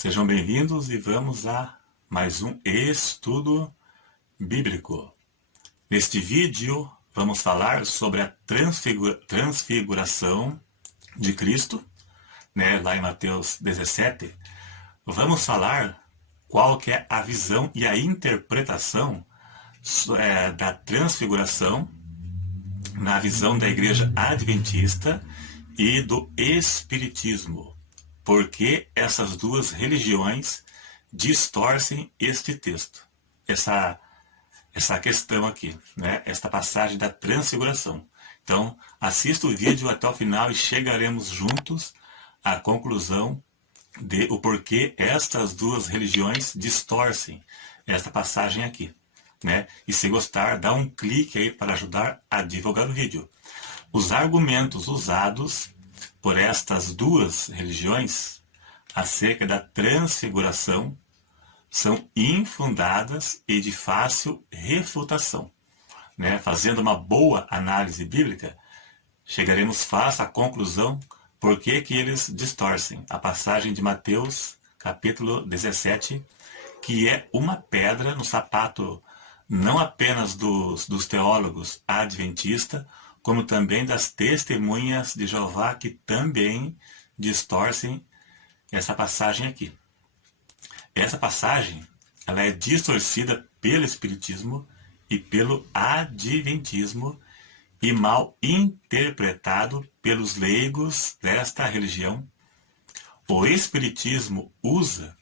Sejam bem-vindos e vamos a mais um estudo bíblico. Neste vídeo vamos falar sobre a transfiguração de Cristo, lá em Mateus 17. Vamos falar qual que é a visão e a interpretação da transfiguração na visão da Igreja Adventista e do Espiritismo. Porque essas duas religiões distorcem este texto, essa questão aqui, esta passagem da transfiguração. Então, assista o vídeo até o final e chegaremos juntos à conclusão de o porquê estas duas religiões distorcem esta passagem aqui. E se gostar, dá um clique aí para ajudar a divulgar o vídeo. Os argumentos usados por estas duas religiões acerca da transfiguração são infundadas e de fácil refutação. Fazendo uma boa análise bíblica, chegaremos fácil à conclusão por que eles distorcem a passagem de Mateus, capítulo 17, que é uma pedra no sapato não apenas dos teólogos adventistas, como também das testemunhas de Jeová, que também distorcem essa passagem aqui. Essa passagem ela é distorcida pelo Espiritismo e pelo Adventismo e mal interpretado pelos leigos desta religião. O Espiritismo usa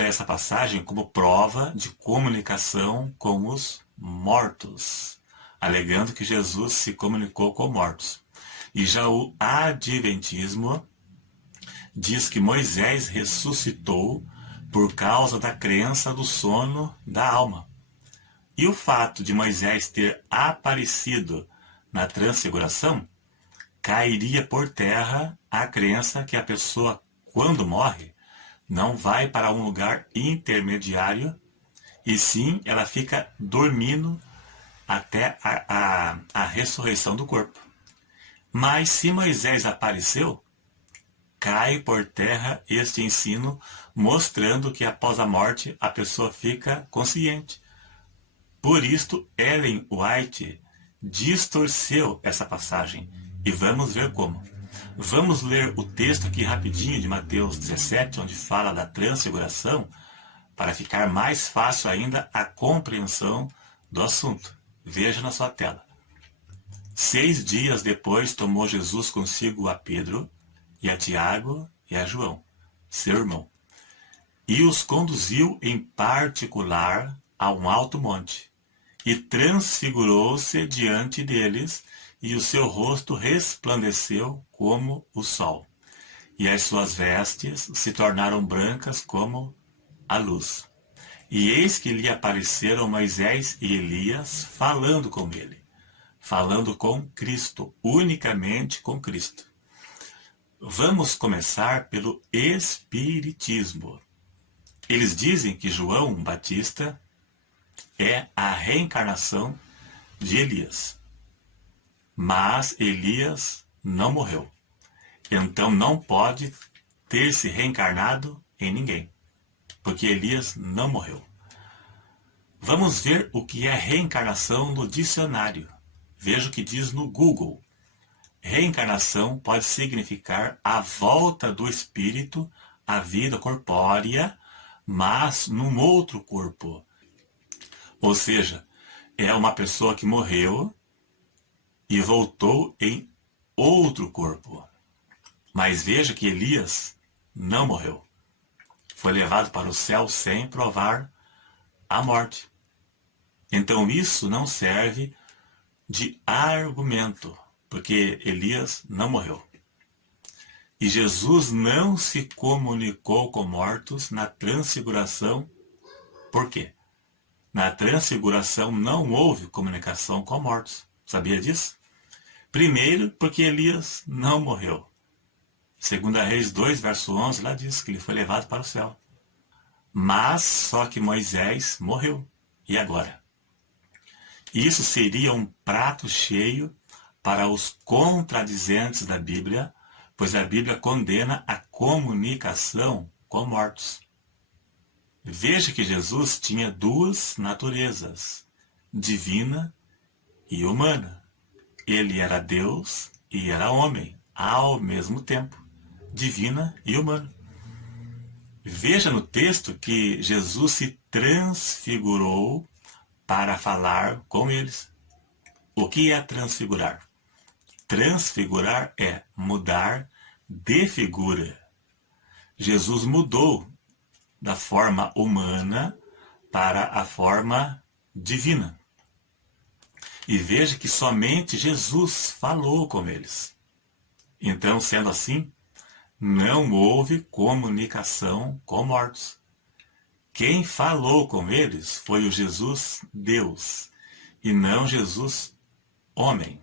essa passagem como prova de comunicação com os mortos, alegando que Jesus se comunicou com mortos. E já o Adventismo diz que Moisés ressuscitou por causa da crença do sono da alma. E o fato de Moisés ter aparecido na transfiguração cairia por terra a crença que a pessoa, quando morre, não vai para um lugar intermediário, e sim ela fica dormindo até a ressurreição do corpo. Mas se Moisés apareceu, cai por terra este ensino, mostrando que após a morte a pessoa fica consciente. Por isto, Ellen White distorceu essa passagem, e vamos ver como. Vamos ler o texto aqui rapidinho de Mateus 17, onde fala da transfiguração, para ficar mais fácil ainda a compreensão do assunto. Veja na sua tela. 6 dias depois tomou Jesus consigo a Pedro, e a Tiago e a João, seu irmão, e os conduziu em particular a um alto monte, e transfigurou-se diante deles, e o seu rosto resplandeceu como o sol, e as suas vestes se tornaram brancas como a luz. E eis que lhe apareceram Moisés e Elias falando com ele, falando com Cristo, unicamente com Cristo. Vamos começar pelo Espiritismo. Eles dizem que João Batista é a reencarnação de Elias. Mas Elias não morreu. Então não pode ter se reencarnado em ninguém, porque Elias não morreu. Vamos ver o que é reencarnação no dicionário. Veja o que diz no Google. Reencarnação pode significar a volta do espírito à vida corpórea, mas num outro corpo. Ou seja, é uma pessoa que morreu e voltou em outro corpo. Mas veja que Elias não morreu. Foi levado para o céu sem provar a morte. Então isso não serve de argumento, porque Elias não morreu. E Jesus não se comunicou com mortos na transfiguração. Por quê? Na transfiguração não houve comunicação com mortos. Sabia disso? Primeiro, porque Elias não morreu. 2 Reis 2, verso 11, lá diz que ele foi levado para o céu. Mas só que Moisés morreu. E agora? Isso seria um prato cheio para os contradizentes da Bíblia, pois a Bíblia condena a comunicação com mortos. Veja que Jesus tinha duas naturezas, divina e humana. Ele era Deus e era homem, ao mesmo tempo, divina e humana. Veja no texto que Jesus se transfigurou para falar com eles. O que é transfigurar? Transfigurar é mudar de figura. Jesus mudou da forma humana para a forma divina. E veja que somente Jesus falou com eles. Então, sendo assim, não houve comunicação com mortos. Quem falou com eles foi o Jesus Deus, e não Jesus homem.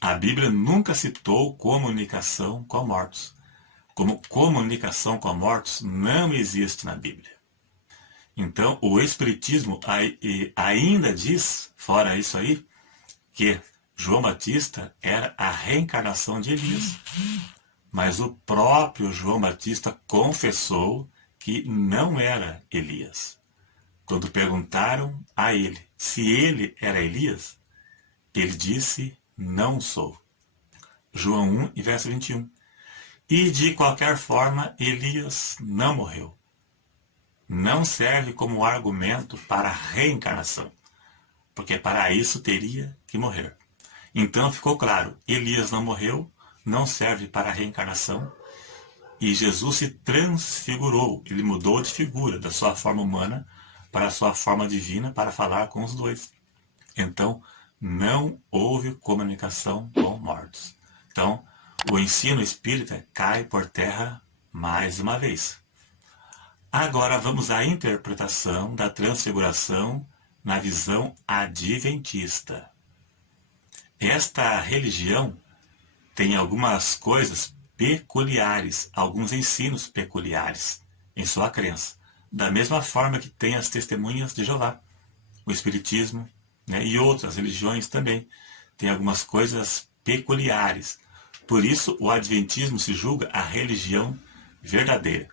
A Bíblia nunca citou comunicação com mortos. Como comunicação com mortos não existe na Bíblia. Então, o Espiritismo ainda diz, fora isso aí, que João Batista era a reencarnação de Elias. Mas o próprio João Batista confessou que não era Elias. Quando perguntaram a ele se ele era Elias, ele disse, não sou. João 1, verso 21. E de qualquer forma, Elias não morreu. Não serve como argumento para a reencarnação, porque para isso teria que morrer. Então ficou claro, Elias não morreu, não serve para a reencarnação, e Jesus se transfigurou, ele mudou de figura, da sua forma humana para a sua forma divina, para falar com os dois. Então, não houve comunicação com mortos. Então, o ensino espírita cai por terra mais uma vez. Agora vamos à interpretação da transfiguração na visão adventista. Esta religião tem algumas coisas peculiares, alguns ensinos peculiares em sua crença, da mesma forma que tem as testemunhas de Jeová, o Espiritismo, né, e outras religiões também. Tem algumas coisas peculiares. Por isso, o Adventismo se julga a religião verdadeira,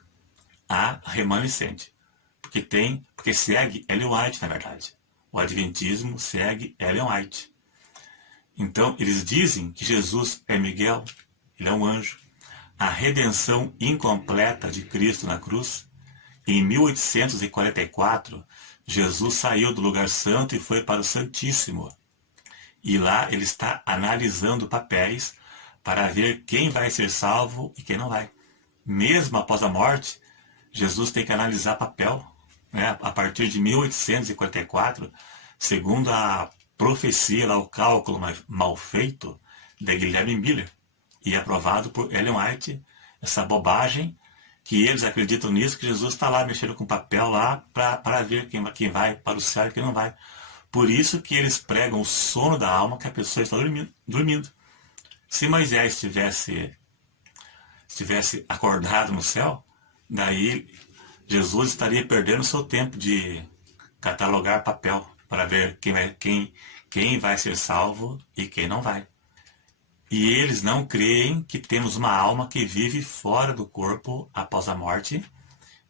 a remanescente. Porque segue Ellen White, na verdade. O Adventismo segue Ellen White. Então, eles dizem que Jesus é Miguel, ele é um anjo. A redenção incompleta de Cristo na cruz. Em 1844, Jesus saiu do lugar santo e foi para o Santíssimo. E lá ele está analisando papéis para ver quem vai ser salvo e quem não vai. Mesmo após a morte, Jesus tem que analisar papel. Né? A partir de 1844, segundo a profecia, lá, o cálculo mal feito de Guilherme Miller, e aprovado por Ellen White, essa bobagem, que eles acreditam nisso, que Jesus está lá mexendo com papel lá para ver quem vai para o céu e quem não vai. Por isso que eles pregam o sono da alma, que a pessoa está dormindo. Se Moisés estivesse acordado no céu, daí Jesus estaria perdendo o seu tempo de catalogar papel para ver quem vai ser salvo e quem não vai. E eles não creem que temos uma alma que vive fora do corpo após a morte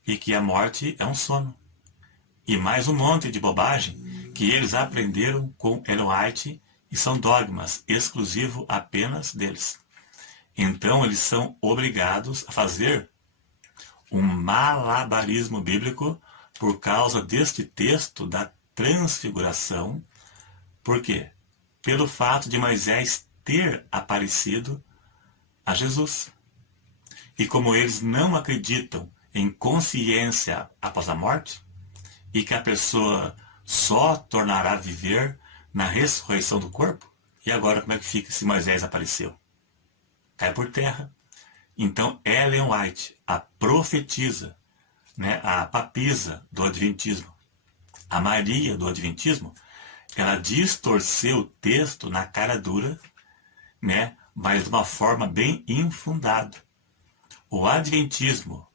e que a morte é um sono. E mais um monte de bobagem que eles aprenderam com Ellen White e são dogmas exclusivos apenas deles. Então eles são obrigados a fazer um malabarismo bíblico por causa deste texto da transfiguração. Por quê? Pelo fato de Moisés ter aparecido a Jesus. E como eles não acreditam em consciência após a morte, e que a pessoa só tornará a viver na ressurreição do corpo, e agora como é que fica se Moisés apareceu? Cai por terra. Então Ellen White, a profetisa, né, a papisa do Adventismo, a Maria do Adventismo, ela distorceu o texto na cara dura, né, mas de uma forma bem infundada. O Adventismo,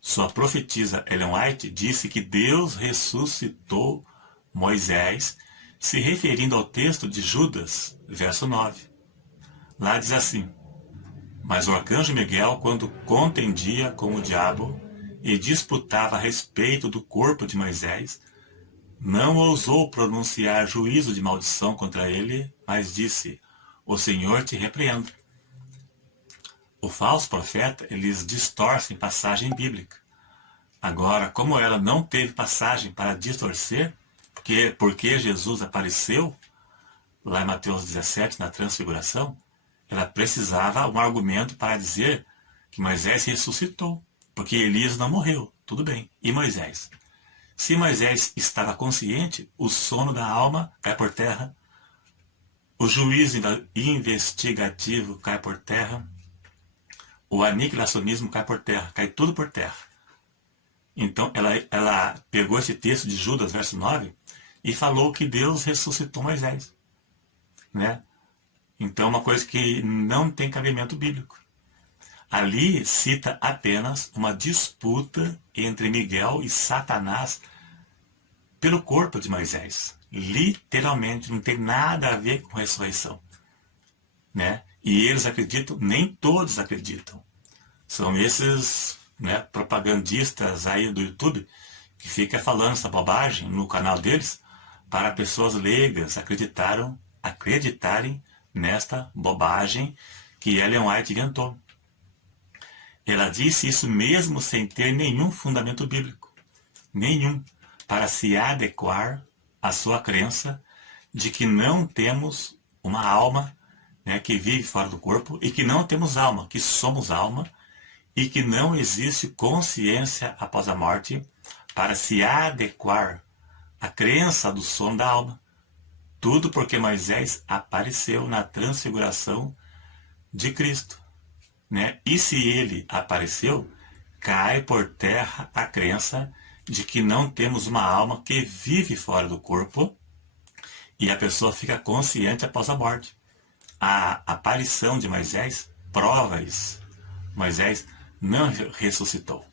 sua profetisa Ellen White, disse que Deus ressuscitou Moisés, se referindo ao texto de Judas, verso 9. Lá diz assim: mas o arcanjo Miguel, quando contendia com o diabo, e disputava a respeito do corpo de Moisés, não ousou pronunciar juízo de maldição contra ele, mas disse: o Senhor te repreenda. O falso profeta, eles distorcem passagem bíblica. Agora, como ela não teve passagem para distorcer, porque Jesus apareceu lá em Mateus 17, na transfiguração, ela precisava um argumento para dizer que Moisés ressuscitou, porque Elias não morreu, tudo bem. E Moisés? Se Moisés estava consciente, o sono da alma cai por terra, o juízo investigativo cai por terra, o aniquilacionismo cai por terra, cai tudo por terra. Então ela pegou esse texto de Judas, verso 9, e falou que Deus ressuscitou Moisés, né? Então uma coisa que não tem cabimento bíblico. Ali cita apenas uma disputa entre Miguel e Satanás pelo corpo de Moisés. Literalmente, não tem nada a ver com ressurreição, né? E eles acreditam, nem todos acreditam. São esses, né, propagandistas aí do YouTube que ficam falando essa bobagem no canal deles para pessoas leigas acreditarem nesta bobagem que Ellen White inventou. Ela disse isso mesmo sem ter nenhum fundamento bíblico, nenhum, para se adequar à sua crença de que não temos uma alma, né, que vive fora do corpo, e que não temos alma, que somos alma, e que não existe consciência após a morte, para se adequar à crença do sono da alma. Tudo porque Moisés apareceu na transfiguração de Cristo, né? E se ele apareceu, cai por terra a crença de que não temos uma alma que vive fora do corpo e a pessoa fica consciente após a morte. A aparição de Moisés prova isso. Moisés não ressuscitou.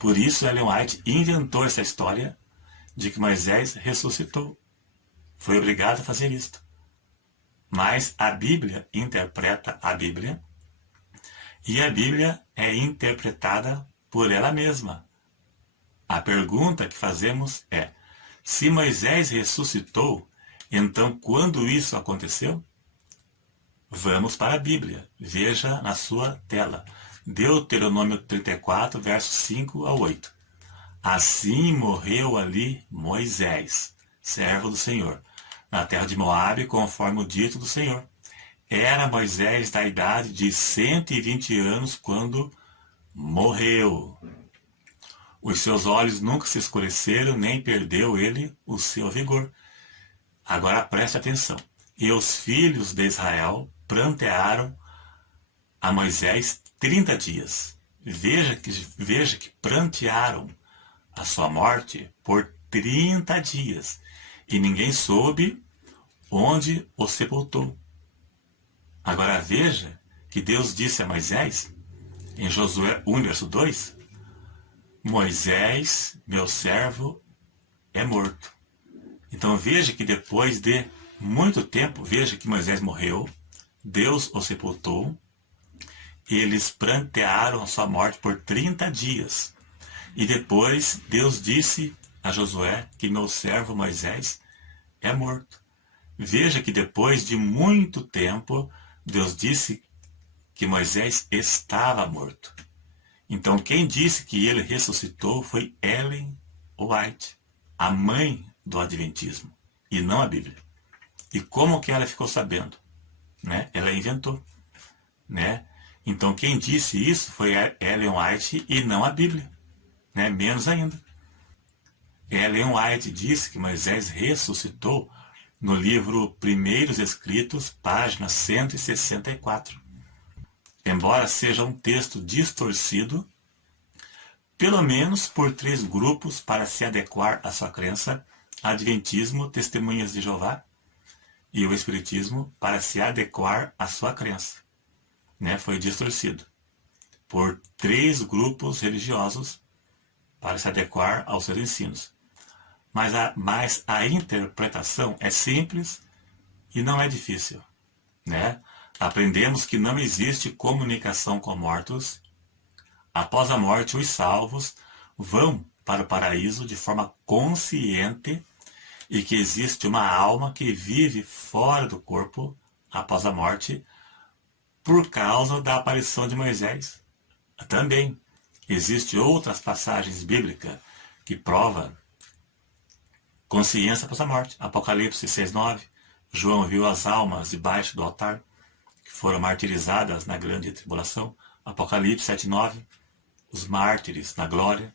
Por isso Ellen White inventou essa história de que Moisés ressuscitou. Foi obrigado a fazer isto. Mas a Bíblia interpreta a Bíblia, e a Bíblia é interpretada por ela mesma. A pergunta que fazemos é: se Moisés ressuscitou, então quando isso aconteceu? Vamos para a Bíblia. Veja na sua tela. Deuteronômio 34, versos 5 a 8. Assim morreu ali Moisés, servo do Senhor, na terra de Moabe, conforme o dito do Senhor. Era Moisés da idade de 120 anos quando morreu. Os seus olhos nunca se escureceram, nem perdeu ele o seu vigor. Agora preste atenção. E os filhos de Israel prantearam a Moisés 30 dias. Veja que prantearam a sua morte por 30 dias. E ninguém soube onde o sepultou. Agora veja que Deus disse a Moisés, em Josué 1, verso 2, Moisés, meu servo, é morto. Então veja que depois de muito tempo, veja que Moisés morreu, Deus o sepultou, e eles prantearam a sua morte por 30 dias. E depois Deus disse a Josué que meu servo Moisés é morto. Veja que depois de muito tempo, Deus disse que Moisés estava morto. Então quem disse que ele ressuscitou foi Ellen White, a mãe do Adventismo, e não a Bíblia. E como que ela ficou sabendo? Né? Ela inventou. Né? Então quem disse isso foi Ellen White e não a Bíblia. Né? Menos ainda. Ellen White disse que Moisés ressuscitou no livro Primeiros Escritos, página 164. Embora seja um texto distorcido, pelo menos por 3 grupos para se adequar à sua crença, Adventismo, Testemunhas de Jeová e o Espiritismo, para se adequar à sua crença. Né? Foi distorcido por 3 grupos religiosos para se adequar aos seus ensinos. Mas a interpretação é simples e não é difícil. Né? Aprendemos que não existe comunicação com mortos, após a morte, os salvos vão para o paraíso de forma consciente e que existe uma alma que vive fora do corpo após a morte por causa da aparição de Moisés. Também existem outras passagens bíblicas que provam consciência após a morte. Apocalipse 6:9, João viu as almas debaixo do altar que foram martirizadas na grande tribulação. Apocalipse 7:9, os mártires na glória.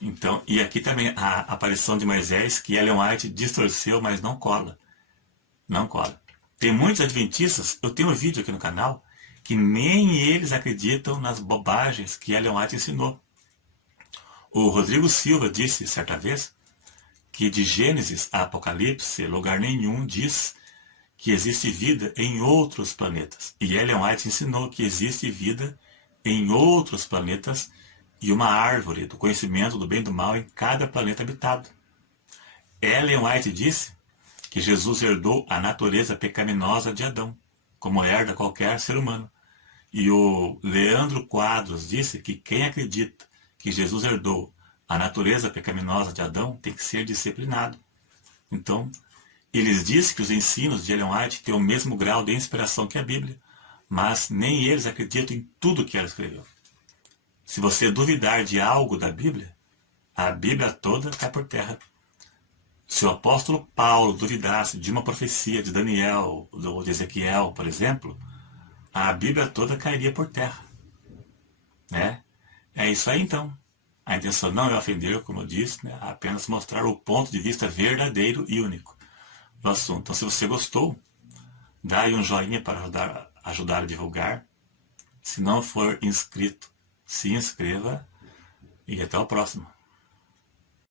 Então, e aqui também a aparição de Moisés, que Ellen White distorceu, mas não cola. Não cola. Tem muitos adventistas, eu tenho um vídeo aqui no canal, que nem eles acreditam nas bobagens que Ellen White ensinou. O Rodrigo Silva disse certa vez que de Gênesis a Apocalipse, lugar nenhum diz que existe vida em outros planetas. E Ellen White ensinou que existe vida em outros planetas e uma árvore do conhecimento do bem e do mal em cada planeta habitado. Ellen White disse que Jesus herdou a natureza pecaminosa de Adão, como herda qualquer ser humano. E o Leandro Quadros disse que quem acredita que Jesus herdou a natureza pecaminosa de Adão tem que ser disciplinado. Então, eles dizem que os ensinos de Ellen White têm o mesmo grau de inspiração que a Bíblia, mas nem eles acreditam em tudo que ela escreveu. Se você duvidar de algo da Bíblia, a Bíblia toda cai por terra. Se o apóstolo Paulo duvidasse de uma profecia de Daniel ou de Ezequiel, por exemplo, a Bíblia toda cairia por terra. Né? É isso aí então. A intenção não é ofender, como eu disse, né? Apenas mostrar o ponto de vista verdadeiro e único do assunto. Então, se você gostou, dá aí um joinha para ajudar a divulgar. Se não for inscrito, se inscreva e até o próximo.